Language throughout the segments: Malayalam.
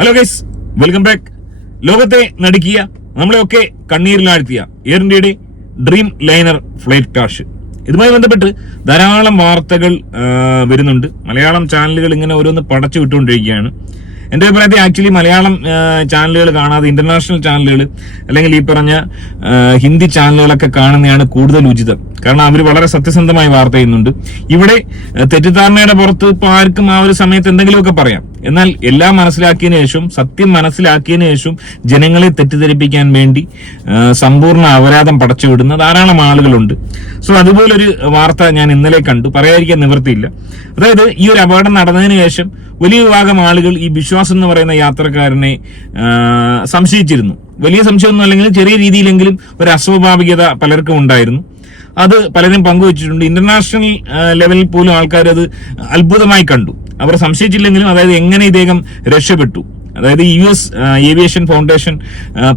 ഹലോ ഗൈസ് വെൽക്കം ബാക്ക് ലോകത്തെ നടുക്കിയ നമ്മളെയൊക്കെ കണ്ണീരിലാഴ്ത്തിയ എയർ ഇന്ത്യയുടെ ഡ്രീം ലൈനർ ഫ്ലൈറ്റ് ക്രാഷ് ഇതുമായി ബന്ധപ്പെട്ട് ധാരാളം വാർത്തകൾ വരുന്നുണ്ട്. മലയാളം ചാനലുകൾ ഇങ്ങനെ ഓരോന്ന് പടച്ചു വിട്ടുകൊണ്ടിരിക്കുകയാണ്. എന്റെ അഭിപ്രായത്തിൽ ആക്ച്വലി മലയാളം ചാനലുകൾ കാണാതെ ഇന്റർനാഷണൽ ചാനലുകൾ അല്ലെങ്കിൽ ഈ പറഞ്ഞ ഹിന്ദി ചാനലുകളൊക്കെ കാണുന്നതാണ് കൂടുതൽ ഉചിതം. കാരണം അവർ വളരെ സത്യസന്ധമായി വാർത്ത ചെയ്യുന്നുണ്ട്. ഇവിടെ തെറ്റിദ്ധാരണയുടെ പുറത്ത് ഇപ്പൊ ആർക്കും ആ ഒരു സമയത്ത് എന്തെങ്കിലുമൊക്കെ പറയാം. എന്നാൽ എല്ലാം മനസ്സിലാക്കിയതിനു ശേഷം സത്യം മനസ്സിലാക്കിയതിനു ശേഷം ജനങ്ങളെ തെറ്റിദ്ധരിപ്പിക്കാൻ വേണ്ടി സമ്പൂർണ അപരാധം പടച്ചുവിടുന്ന ധാരാളം ആളുകളുണ്ട്. സോ അതുപോലൊരു വാർത്ത ഞാൻ ഇന്നലെ കണ്ടു. പറയാതിരിക്കാൻ നിവൃത്തിയില്ല. അതായത് ഈ ഒരു അപകടം നടന്നതിന് ശേഷം വലിയ വിഭാഗം ആളുകൾ ഈ വിശ്വാസം എന്ന് പറയുന്ന യാത്രക്കാരനെ സംശയിച്ചിരുന്നു. വലിയ സംശയമൊന്നും അല്ലെങ്കിൽ ചെറിയ രീതിയിലെങ്കിലും ഒരു അസ്വാഭാവികത പലർക്കും ഉണ്ടായിരുന്നു. അത് പലരും പങ്കുവച്ചിട്ടുണ്ട്. ഇന്റർനാഷണൽ ലെവലിൽ പോലും ആൾക്കാർ അത് അത്ഭുതമായി കണ്ടു. അവർ സംശയിച്ചില്ലെങ്കിലും അതായത് എങ്ങനെ ഇദ്ദേഹം രക്ഷപ്പെട്ടു? അതായത് U S aviation foundation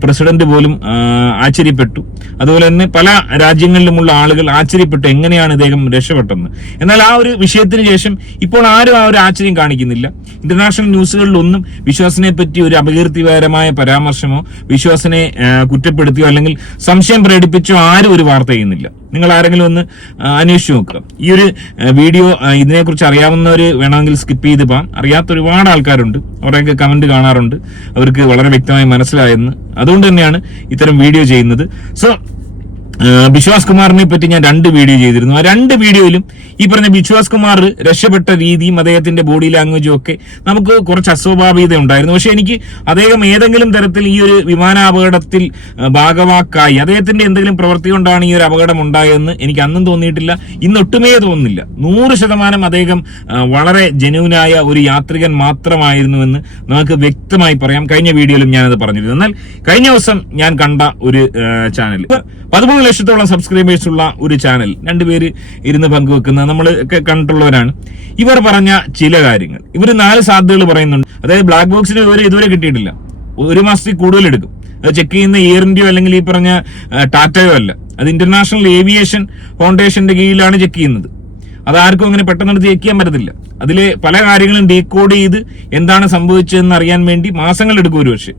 president പോലും ആശ്ചര്യപ്പെട്ടു. അതുപോലെ തന്നെ പല രാജ്യങ്ങളിലുമുള്ള ആളുകൾ ആശ്ചര്യപ്പെട്ടു എങ്ങനെയാണ് ഇദ്ദേഹം രക്ഷപ്പെട്ടെന്ന്. എന്നാൽ ആ ഒരു വിഷയത്തിന് ശേഷം ഇപ്പോൾ ആരും ആ ഒരു ആശ്ചര്യം കാണിക്കുന്നില്ല. ഇന്റർനാഷണൽ ന്യൂസുകളിലൊന്നും വിശ്വാസിനെ പറ്റി ഒരു അപകീർത്തികരമായ പരാമർശമോ വിശ്വാസിനെ കുറ്റപ്പെടുത്തിയോ അല്ലെങ്കിൽ സംശയം പ്രകടിപ്പിച്ചോ ആരും ഒരു വാർത്ത ചെയ്യുന്നില്ല. നിങ്ങൾ ആരെങ്കിലും ഒന്ന് അന്വേഷിച്ച് നോക്കുക. ഈ ഒരു വീഡിയോ ഇതിനെക്കുറിച്ച് അറിയാവുന്നവർ വേണമെങ്കിൽ സ്കിപ്പ് ചെയ്ത് പോകാം. അറിയാത്ത ഒരുപാട് ആൾക്കാരുണ്ട്. അവരുടെയൊക്കെ കമന്റ് കാണാറുണ്ട്. അവർക്ക് വളരെ വ്യക്തമായി മനസ്സിലായെന്ന്. അതുകൊണ്ട് തന്നെയാണ് ഇത്തരം വീഡിയോ ചെയ്യുന്നത്. സോ ബിശ്വാസ് കുമാറിനെ പറ്റി ഞാൻ രണ്ട് വീഡിയോ ചെയ്തിരുന്നു. ആ രണ്ട് വീഡിയോയിലും ഈ പറഞ്ഞ ബിശ്വാസ് കുമാർ രക്ഷപ്പെട്ട രീതിയും അദ്ദേഹത്തിന്റെ ബോഡി ലാംഗ്വേജും ഒക്കെ നമുക്ക് കുറച്ച് അസ്വാഭാവികത ഉണ്ടായിരുന്നു. പക്ഷെ എനിക്ക് അദ്ദേഹം ഏതെങ്കിലും തരത്തിൽ ഈ ഒരു വിമാനാപകടത്തിൽ ഭാഗവാക്കായി അദ്ദേഹത്തിന്റെ എന്തെങ്കിലും പ്രവൃത്തി കൊണ്ടാണ് ഈ ഒരു അപകടം ഉണ്ടായതെന്ന് എനിക്ക് അന്നും തോന്നിയിട്ടില്ല. ഇന്ന് ഒട്ടുമേ തോന്നുന്നില്ല. നൂറ് ശതമാനം അദ്ദേഹം വളരെ ജനുവിനായ ഒരു യാത്രികൻ മാത്രമായിരുന്നുവെന്ന് നമുക്ക് വ്യക്തമായി പറയാം. കഴിഞ്ഞ വീഡിയോയിലും ഞാനത് പറഞ്ഞിരുന്നു. എന്നാൽ കഴിഞ്ഞ ദിവസം ഞാൻ കണ്ട ഒരു ചാനൽ പതിമൂന്ന് ലക്ഷത്തോളം സബ്സ്ക്രൈബേഴ്സ് ഉള്ള ഒരു ചാനൽ രണ്ടുപേര് ഇരുന്ന് പങ്കുവെക്കുന്ന നമ്മൾ ഒക്കെ കണ്ടിട്ടുള്ളവരാണ്. ഇവർ പറഞ്ഞ ചില കാര്യങ്ങൾ. ഇവർ നാല് സാധ്യതകൾ പറയുന്നുണ്ട്. അതായത് ബ്ലാക്ക് ബോക്സിന് വിവരം ഇതുവരെ കിട്ടിയിട്ടില്ല. ഒരു മാസത്തിൽ കൂടുതൽ എടുക്കും. അത് ചെക്ക് ചെയ്യുന്ന എയർ ഇന്ത്യയോ അല്ലെങ്കിൽ ഈ പറഞ്ഞ ടാറ്റയോ അല്ല. അത് ഇന്റർനാഷണൽ ഏവിയേഷൻ ഫൗണ്ടേഷന്റെ കീഴിലാണ് ചെക്ക് ചെയ്യുന്നത്. അത് ആർക്കും അങ്ങനെ പെട്ടെന്ന് ചെക്ക് ചെയ്യാൻ പറ്റത്തില്ല. അതിലെ പല കാര്യങ്ങളും ഡീകോഡ് ചെയ്ത് എന്താണ് സംഭവിച്ചതെന്ന് അറിയാൻ വേണ്ടി മാസങ്ങൾ എടുക്കും ഒരു പക്ഷേ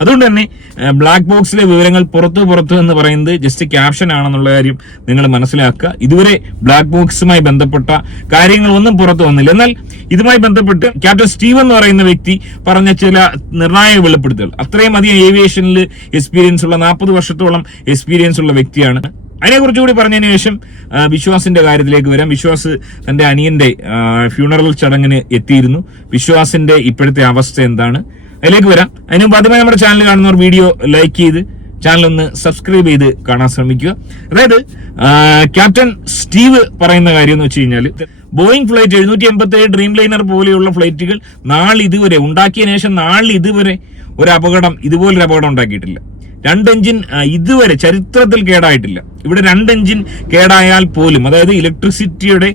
അതുകൊണ്ട് തന്നെ ബ്ലാക്ക് ബോക്സിലെ വിവരങ്ങൾ പുറത്തു പുറത്ത് എന്ന് പറയുന്നത് ജസ്റ്റ് ക്യാപ്ഷൻ ആണെന്നുള്ള കാര്യം നിങ്ങൾ മനസ്സിലാക്കുക. ഇതുവരെ ബ്ലാക്ക് ബോക്സുമായി ബന്ധപ്പെട്ട കാര്യങ്ങളൊന്നും പുറത്തു വന്നില്ല. എന്നാൽ ഇതുമായി ബന്ധപ്പെട്ട് ക്യാപ്റ്റൻ സ്റ്റീവ് എന്ന് പറയുന്ന വ്യക്തി പറഞ്ഞ ചില നിർണായക വെളിപ്പെടുത്തുകൾ അത്രയും അധികം ഏവിയേഷനിൽ എക്സ്പീരിയൻസ് ഉള്ള നാൽപ്പത് വർഷത്തോളം എക്സ്പീരിയൻസ് ഉള്ള വ്യക്തിയാണ് അതിനെക്കുറിച്ച് കൂടി പറഞ്ഞതിന് ശേഷം വിശ്വാസിന്റെ കാര്യത്തിലേക്ക് വരാം. വിശ്വാസ് തന്റെ അനിയന്റെ ഫ്യൂണറൽ ചടങ്ങിന് എത്തിയിരുന്നു. വിശ്വാസിന്റെ ഇപ്പോഴത്തെ അവസ്ഥ എന്താണ്? അതിലേക്ക് വരാം. അതിന് മുമ്പ് ആദ്യമായി നമ്മുടെ ചാനൽ കാണുന്നവർ വീഡിയോ ലൈക്ക് ചെയ്ത് ചാനൽ ഒന്ന് സബ്സ്ക്രൈബ് ചെയ്ത് കാണാൻ ശ്രമിക്കുക. അതായത് ക്യാപ്റ്റൻ സ്റ്റീവ് പറയുന്ന കാര്യം എന്ന് വെച്ച് കഴിഞ്ഞാൽ ബോയിങ് ഫ്ലൈറ്റ് എഴുന്നൂറ്റി എൺപത്തി ഏഴ് ഡ്രീം ലൈനർ പോലെയുള്ള ഫ്ലൈറ്റുകൾ നാളിതുവരെ ഉണ്ടാക്കിയതിനു ശേഷം നാളിതുവരെ ഒരു അപകടം ഇതുപോലൊരു അപകടം ഉണ്ടാക്കിയിട്ടില്ല. രണ്ട് എഞ്ചിൻ ഇതുവരെ ചരിത്രത്തിൽ കേടായിട്ടില്ല. ഇവിടെ രണ്ട് എഞ്ചിൻ കേടായാൽ പോലും അതായത് ഇലക്ട്രിസിറ്റിയുടെ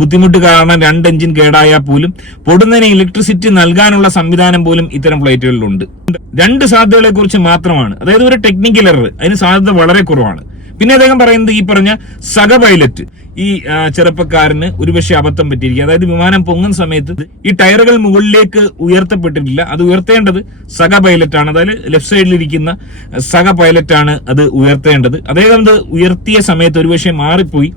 ബുദ്ധിമുട്ട് കാരണം രണ്ട് എഞ്ചിൻ കേടായാൽ പോലും പൊടുന്നതിന് ഇലക്ട്രിസിറ്റി നൽകാനുള്ള സംവിധാനം പോലും ഇത്തരം ഫ്ലൈറ്റുകളിലുണ്ട്. രണ്ട് സാധ്യതകളെ കുറിച്ച് മാത്രമാണ്. അതായത് ഒരു ടെക്നിക്കൽ എറർ അതിന് സാധ്യത വളരെ കുറവാണ്. പിന്നെ അദ്ദേഹം പറയുന്നത് ഈ പറഞ്ഞ സഹ പൈലറ്റ്. ഈ ചെറുപ്പക്കാരന് ഒരുപക്ഷെ അബദ്ധം പറ്റിയിരിക്കുക അതായത് വിമാനം പൊങ്ങുന്ന സമയത്ത് ഈ ടയറുകൾ മുകളിലേക്ക് ഉയർത്തപ്പെട്ടിട്ടില്ല. അത് ഉയർത്തേണ്ടത് സഹ പൈലറ്റാണ്. അതായത് ലെഫ്റ്റ് സൈഡിലിരിക്കുന്ന സഹ പൈലറ്റാണ് അത് ഉയർത്തേണ്ടത്. അദ്ദേഹം അത് ഉയർത്തിയ സമയത്ത് ഒരുപക്ഷെ മാറിപ്പോയി.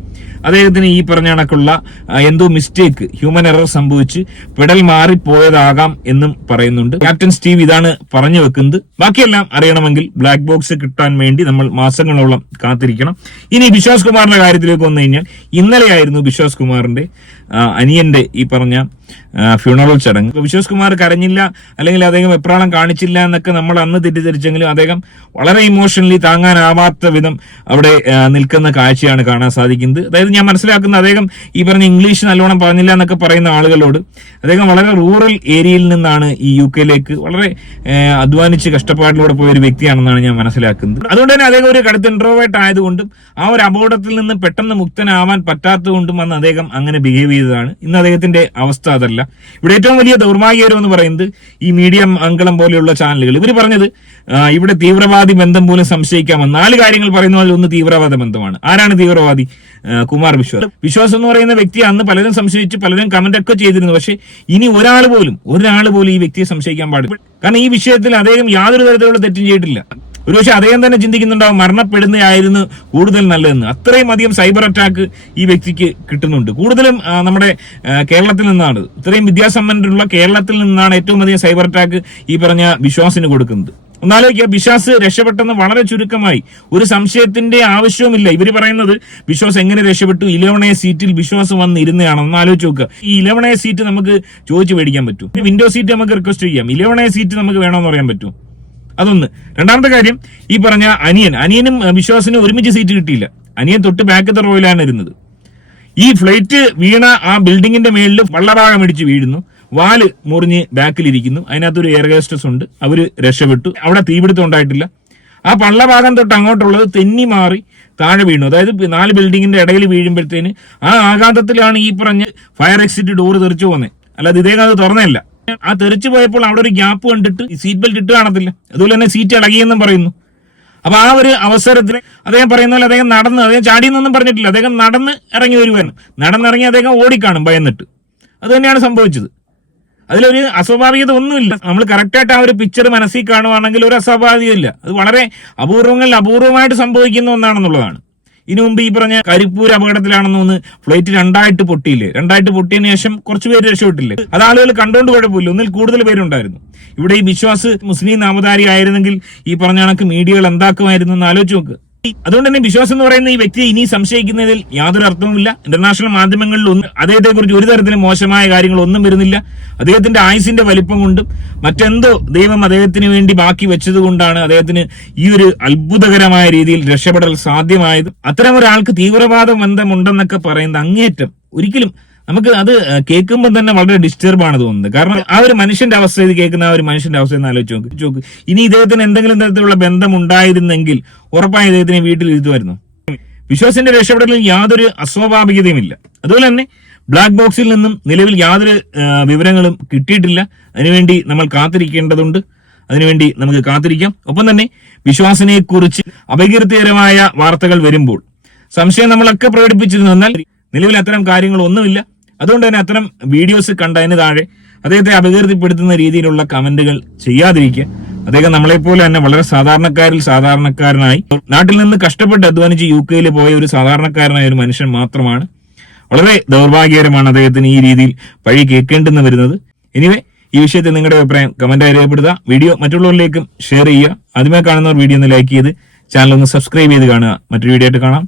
അദ്ദേഹത്തിന് ഈ പറഞ്ഞ കണക്കുള്ള എന്തോ മിസ്റ്റേക്ക് ഹ്യൂമൻ എറർ സംഭവിച്ച് പെടൽ മാറിപ്പോയതാകാം എന്നും പറയുന്നുണ്ട്. ക്യാപ്റ്റൻ സ്റ്റീവ് ഇതാണ് പറഞ്ഞു വെക്കുന്നത്. ബാക്കിയെല്ലാം അറിയണമെങ്കിൽ ബ്ലാക്ക് ബോക്സ് കിട്ടാൻ വേണ്ടി നമ്മൾ മാസങ്ങളോളം കാത്തിരിക്കണം. ഇനി വിശ്വാസ് കുമാറിന്റെ കാര്യത്തിലേക്ക് വന്നു കഴിഞ്ഞാൽ ഇന്നലെയായിരുന്നു ബിശ്വാസ് കുമാറിന്റെ അനിയന്റെ ഈ പറഞ്ഞ ഫ്യൂണറൽ ചടങ്ങ്. വിശ്വാസ് കുമാർ കരഞ്ഞില്ല അല്ലെങ്കിൽ അദ്ദേഹം എപ്രാളം കാണിച്ചില്ല എന്നൊക്കെ നമ്മൾ അന്ന് തെറ്റിദ്ധരിച്ചെങ്കിലും അദ്ദേഹം വളരെ ഇമോഷണലി താങ്ങാനാവാത്ത വിധം അവിടെ നിൽക്കുന്ന കാഴ്ചയാണ് കാണാൻ സാധിക്കുന്നത്. അതായത് ഞാൻ മനസ്സിലാക്കുന്ന അദ്ദേഹം ഈ പറഞ്ഞ ഇംഗ്ലീഷ് നല്ലോണം പറഞ്ഞില്ല എന്നൊക്കെ പറയുന്ന ആളുകളോട് അദ്ദേഹം വളരെ റൂറൽ ഏരിയയിൽ നിന്നാണ് ഈ യു കെയിലേക്ക് വളരെ അധ്വാനിച്ച് കഷ്ടപ്പാടിലൂടെ പോയ ഒരു വ്യക്തിയാണെന്നാണ് ഞാൻ മനസ്സിലാക്കുന്നത്. അതുകൊണ്ട് തന്നെ അദ്ദേഹം ഒരു കടുത്ത ഇൻട്രോവേർട്ട് ആയതുകൊണ്ടും ആ ഒരു അപകടത്തിൽ നിന്ന് പെട്ടെന്ന് മുക്തനാവാൻ പറ്റാത്തതുകൊണ്ടും അന്ന് അദ്ദേഹം അങ്ങനെ ബിഹേവ് ചെയ്തതാണ്. ഇന്ന് അദ്ദേഹത്തിന്റെ അവസ്ഥ അതല്ല. ഇവിടെ ഏറ്റവും വലിയ ദൗർഭാഗ്യകരം എന്ന് പറയുന്നത് ഈ മീഡിയ അങ്കളം പോലെയുള്ള ചാനലുകൾ. ഇവർ പറഞ്ഞത് ഇവിടെ തീവ്രവാദി ബന്ധം പോലും സംശയിക്കാമെന്ന്. നാല് കാര്യങ്ങൾ പറയുന്ന അതിൽ ഒന്ന് തീവ്രവാദ ബന്ധമാണ്. ആരാണ് തീവ്രവാദി? കുമാർ വിശ്വാസ് വിശ്വാസ് എന്ന് പറയുന്ന വ്യക്തി അന്ന് പലരും സംശയിച്ച് പലരും കമന്റ് ഒക്കെ ചെയ്തിരുന്നു. പക്ഷെ ഇനി ഒരാൾ പോലും ഒരാൾ പോലും ഈ വ്യക്തിയെ സംശയിക്കാൻ പാടില്ല. കാരണം ഈ വിഷയത്തിൽ അദ്ദേഹം യാതൊരു തരത്തിലുള്ള തെറ്റും ചെയ്തിട്ടില്ല. ഒരുപക്ഷെ അദ്ദേഹം തന്നെ ചിന്തിക്കുന്നുണ്ടാവും മരണപ്പെടുന്നതായിരുന്നു കൂടുതൽ നല്ലതെന്ന്. അത്രയും അധികം സൈബർ അറ്റാക്ക് ഈ വ്യക്തിക്ക് കിട്ടുന്നുണ്ട്. കൂടുതലും നമ്മുടെ കേരളത്തിൽ നിന്നാണ്. ഇത്രയും വിദ്യാസമ്പന്നരുള്ള കേരളത്തിൽ നിന്നാണ് ഏറ്റവും അധികം സൈബർ അറ്റാക്ക് ഈ പറഞ്ഞ വിശ്വാസിന് കൊടുക്കുന്നത്. ഒന്നാലോചിക്കുക ബിശ്വാസ് രക്ഷപ്പെട്ടെന്ന് വളരെ ചുരുക്കമായി. ഒരു സംശയത്തിന്റെ ആവശ്യവുമില്ല. ഇവർ പറയുന്നത് ബിശ്വാസ് എങ്ങനെ രക്ഷപ്പെട്ടു? ഇലവണയ സീറ്റിൽ ബിശ്വാസ് വന്നിരുന്നതാണ്? ഒന്ന് ആലോചിച്ച് നോക്കുക. ഈ ഇലവണയ സീറ്റ് നമുക്ക് ചോദിച്ചു മേടിക്കാൻ പറ്റും. വിൻഡോ സീറ്റ് നമുക്ക് റിക്വസ്റ്റ് ചെയ്യാം. ഇലവണയ സീറ്റ് നമുക്ക് വേണമെന്ന് പറയാൻ പറ്റും. അതൊന്ന്. രണ്ടാമത്തെ കാര്യം ഈ പറഞ്ഞ അനിയൻ. അനിയനും വിശ്വാസിനും ഒരുമിച്ച് സീറ്റ് കിട്ടിയില്ല. അനിയൻ തൊട്ട് ബാക്കത്തെ റോയിലാണ് ഇരുന്നത്. ഈ ഫ്ലൈറ്റ് വീണ ആ ബിൽഡിങ്ങിന്റെ മേളിൽ വള്ളഭാഗം ഇടിച്ച് വീഴുന്നു. വാൽ മുറിഞ്ഞ് ബാക്കിലിരിക്കുന്നു അതിനകത്തൊരു എയർ ഗസ്റ്റസ് ഉണ്ട്. അവർ രക്ഷപ്പെട്ടു. അവിടെ തീപിടുത്തം ഉണ്ടായിട്ടില്ല. ആ പള്ളഭാഗം തൊട്ട് അങ്ങോട്ടുള്ളത് തെന്നി മാറി താഴെ വീണു. അതായത് നാല് ബിൽഡിങ്ങിന്റെ ഇടയിൽ വീഴുമ്പോഴത്തേന് ആ ആഘാതത്തിലാണ് ഈ പറഞ്ഞ് ഫയർ എക്സിറ്റ് ഡോർ തെറിച്ചു പോകുന്നത് അല്ലാതെ ഇതേകാലത്ത് തുറന്നല്ല ആ തെറിച്ചു പോയപ്പോൾ അവിടെ ഒരു ഗ്യാപ്പ് കണ്ടിട്ട് സീറ്റ് ബെൽറ്റ് ഇട്ട് കാണത്തില്ല. അതുപോലെ തന്നെ സീറ്റ് ഇളകിയെന്നും പറയുന്നു. അപ്പൊ ആ ഒരു അവസരത്തിൽ അദ്ദേഹം പറയുന്ന പോലെ അദ്ദേഹം നടന്ന് അദ്ദേഹം ചാടിയെന്നൊന്നും പറഞ്ഞിട്ടില്ല. അദ്ദേഹം നടന്ന് ഇറങ്ങി വരുവാനും നടന്നിറങ്ങി അദ്ദേഹം ഓടിക്കാണും ഭയന്നിട്ട്. അത് തന്നെയാണ് സംഭവിച്ചത്. അതിലൊരു അസ്വാഭാവികത ഒന്നുമില്ല. നമ്മൾ കറക്റ്റായിട്ട് ആ ഒരു പിക്ചർ മനസ്സിൽ കാണുവാണെങ്കിൽ ഒരു അസ്വാഭാവികമില്ല അത് വളരെ അപൂർവങ്ങളിൽ അപൂർവമായിട്ട് സംഭവിക്കുന്ന ഒന്നാണെന്നുള്ളതാണ്. ഇതിനു മുമ്പ് ഈ പറഞ്ഞ കരിപ്പൂർ അപകടത്തിലാണെന്ന് തോന്നുന്നു. ഫ്ലൈറ്റ് രണ്ടായിട്ട് പൊട്ടിയില്ലേ? രണ്ടായിട്ട് പൊട്ടിയതിനു ശേഷം കുറച്ച് പേര് രക്ഷപ്പെട്ടില്ലേ? അത് ആളുകൾ കണ്ടുകൊണ്ട് കുഴപ്പമില്ല. ഒന്നിൽ കൂടുതൽ പേരുണ്ടായിരുന്നു. ഇവിടെ ഈ വിശ്വാസ് മുസ്ലിം നാമധാരി ആയിരുന്നെങ്കിൽ ഈ പറഞ്ഞ കണക്ക് മീഡിയകൾ എന്താക്കുമായിരുന്നു എന്ന് ആലോചിച്ച് നോക്ക്. അതുകൊണ്ട് തന്നെ വിശ്വാസം എന്ന് പറയുന്ന ഈ വ്യക്തിയെ ഇനി സംശയിക്കുന്നതിൽ യാതൊരു അർത്ഥവുമില്ല ഇന്റർനാഷണൽ മാധ്യമങ്ങളിൽ ഒന്നും അദ്ദേഹത്തെ കുറിച്ച് ഒരു തരത്തിലും മോശമായ കാര്യങ്ങൾ ഒന്നും വരുന്നില്ല. അദ്ദേഹത്തിന്റെ ആയുസിന്റെ വലിപ്പം കൊണ്ടും മറ്റെന്തോ ദൈവം അദ്ദേഹത്തിന് വേണ്ടി ബാക്കി വെച്ചത് കൊണ്ടാണ് അദ്ദേഹത്തിന് ഈ ഒരു അത്ഭുതകരമായ രീതിയിൽ രക്ഷപ്പെടൽ സാധ്യമായത്. അത്തരം ഒരാൾക്ക് തീവ്രവാദ ബന്ധമുണ്ടെന്നൊക്കെ പറയുന്നത് അങ്ങേയറ്റം ഒരിക്കലും നമുക്ക് അത് കേൾക്കുമ്പോൾ തന്നെ വളരെ ഡിസ്റ്റർബ് ആണ് തോന്നുന്നത്. കാരണം ആ ഒരു മനുഷ്യന്റെ അവസ്ഥ ഇത് കേൾക്കുന്ന ആ ഒരു മനുഷ്യന്റെ അവസ്ഥ എന്ന് ആലോചിച്ച് നോക്ക് നോക്ക് ഇനി ഇദ്ദേഹത്തിന് എന്തെങ്കിലും തരത്തിലുള്ള ബന്ധം ഉണ്ടായിരുന്നെങ്കിൽ ഉറപ്പായി ഇദ്ദേഹത്തിനെ വീട്ടിൽ ഇരുത്തുമായിരുന്നു വിശ്വാസിന്റെ രക്ഷപ്പെടലിൽ യാതൊരു അസ്വാഭാവികതയുമില്ല. അതുപോലെ തന്നെ ബ്ലാക്ക് ബോക്സിൽ നിന്നും നിലവിൽ യാതൊരു വിവരങ്ങളും കിട്ടിയിട്ടില്ല. അതിനുവേണ്ടി നമ്മൾ കാത്തിരിക്കേണ്ടതുണ്ട്. അതിനുവേണ്ടി നമുക്ക് കാത്തിരിക്കാം. ഒപ്പം തന്നെ വിശ്വാസിനെ കുറിച്ച് അപകീർത്തികരമായ വാർത്തകൾ വരുമ്പോൾ സംശയം നമ്മളൊക്കെ പ്രകടിപ്പിച്ചിരുന്നു. എന്നാൽ നിലവിൽ അത്തരം കാര്യങ്ങളൊന്നുമില്ല. അതുകൊണ്ട് തന്നെ അത്തരം വീഡിയോസ് കണ്ടതിന് താഴെ അദ്ദേഹത്തെ അപകീർത്തിപ്പെടുത്തുന്ന രീതിയിലുള്ള കമന്റുകൾ ചെയ്യാതിരിക്കുക. അദ്ദേഹം നമ്മളെപ്പോലെ തന്നെ വളരെ സാധാരണക്കാരിൽ സാധാരണക്കാരനായി നാട്ടിൽ നിന്ന് കഷ്ടപ്പെട്ട് അധ്വാനിച്ച് യു കെയിൽ പോയ ഒരു സാധാരണക്കാരനായ ഒരു മനുഷ്യൻ മാത്രമാണ്. വളരെ ദൗർഭാഗ്യകരമാണ് അദ്ദേഹത്തിന് ഈ രീതിയിൽ വഴി കേൾക്കേണ്ടെന്ന് വരുന്നത്. എനിവേ ഈ വിഷയത്തിൽ നിങ്ങളുടെ അഭിപ്രായം കമന്റായി രേഖപ്പെടുത്തുക. വീഡിയോ മറ്റുള്ളവരിലേക്കും ഷെയർ ചെയ്യുക. ആദ്യമേ കാണുന്നവർ വീഡിയോ ഒന്ന് ലൈക്ക് ചെയ്ത് ചാനൽ ഒന്ന് സബ്സ്ക്രൈബ് ചെയ്ത് കാണുക. മറ്റൊരു വീഡിയോ ആയിട്ട് കാണാം.